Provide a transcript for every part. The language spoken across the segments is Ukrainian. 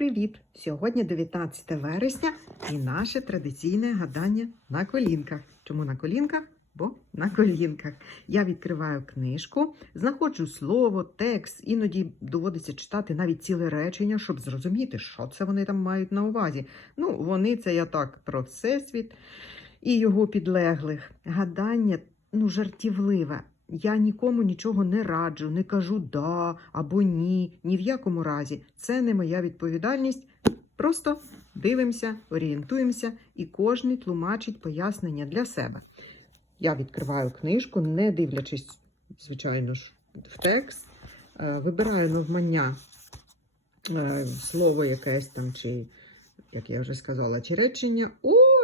Привіт! Сьогодні 19 вересня і наше традиційне гадання на колінках. Чому на колінках? Бо на колінках. Я відкриваю книжку, знаходжу слово, текст, іноді доводиться читати навіть ціле речення, щоб зрозуміти, що це вони там мають на увазі. Ну, вони це я так про всесвіт і його підлеглих. Гадання ну, жартівливе. Я нікому нічого не раджу, не кажу да або ні, ні в якому разі. Це не моя відповідальність. Просто дивимося, орієнтуємося, і кожен тлумачить пояснення для себе. Я відкриваю книжку, не дивлячись, звичайно ж, в текст, Е, вибираю навмання е, слово якесь там, чи, як я вже сказала, чи речення.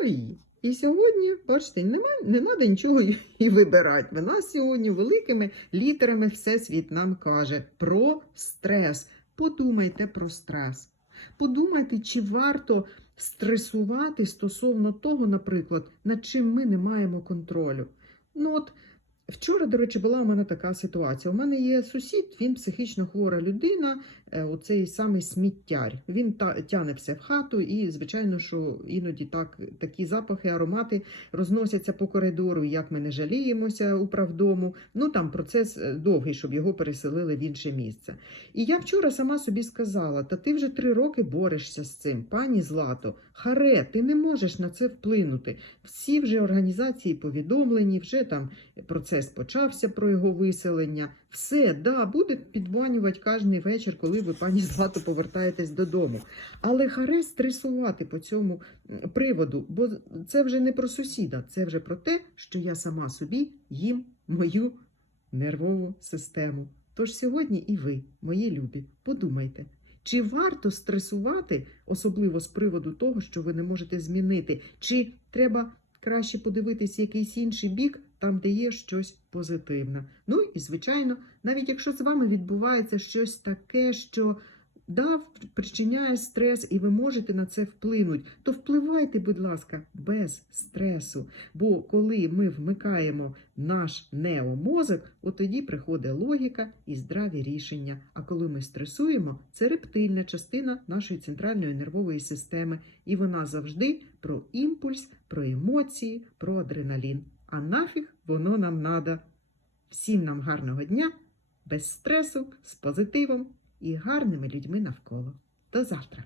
Ой! І сьогодні, бачите, нема, не треба нічого і- вибирати. Вона сьогодні великими літерами Всесвіт нам каже про стрес. Подумайте про стрес. Подумайте, чи варто стресувати стосовно того, наприклад, над чим ми не маємо контролю. Ну от вчора, до речі, була у мене така ситуація. У мене є сусід, він психічно хвора людина, е, оцей самий сміттяр. Він тяне все в хату, і, звичайно, що іноді так, такі запахи, аромати розносяться по коридору, як ми не жаліємося управдому. Ну там процес е, довгий, щоб його переселили в інше місце. І я вчора сама собі сказала: та ти вже три роки борешся з цим, пані Злато. Харе, ти не можеш на це вплинути. Всі вже організації повідомлені, вже там процес почався про його виселення. Все, да, буде підбанювати кожен вечір, коли ви, пані Злато, повертаєтесь додому. Але харе стресувати по цьому приводу, бо це вже не про сусіда, це вже про те, що я сама собі їм мою нервову систему. Тож сьогодні і ви, мої любі, подумайте, чи варто стресувати, особливо з приводу того, що ви не можете змінити, чи треба краще подивитись якийсь інший бік, там, де є щось позитивне. Ну і звичайно, навіть якщо з вами відбувається щось таке, що да, причиняє стрес, і ви можете на це вплинути, то впливайте, будь ласка, без стресу. Бо коли ми вмикаємо наш неомозок, от тоді приходить логіка і здраві рішення. А коли ми стресуємо, це рептильна частина нашої центральної нервової системи, і вона завжди про імпульс, про емоції, про адреналін. А нафіг воно нам надо. Всім нам гарного дня, без стресу, з позитивом і гарними людьми навколо. До завтра!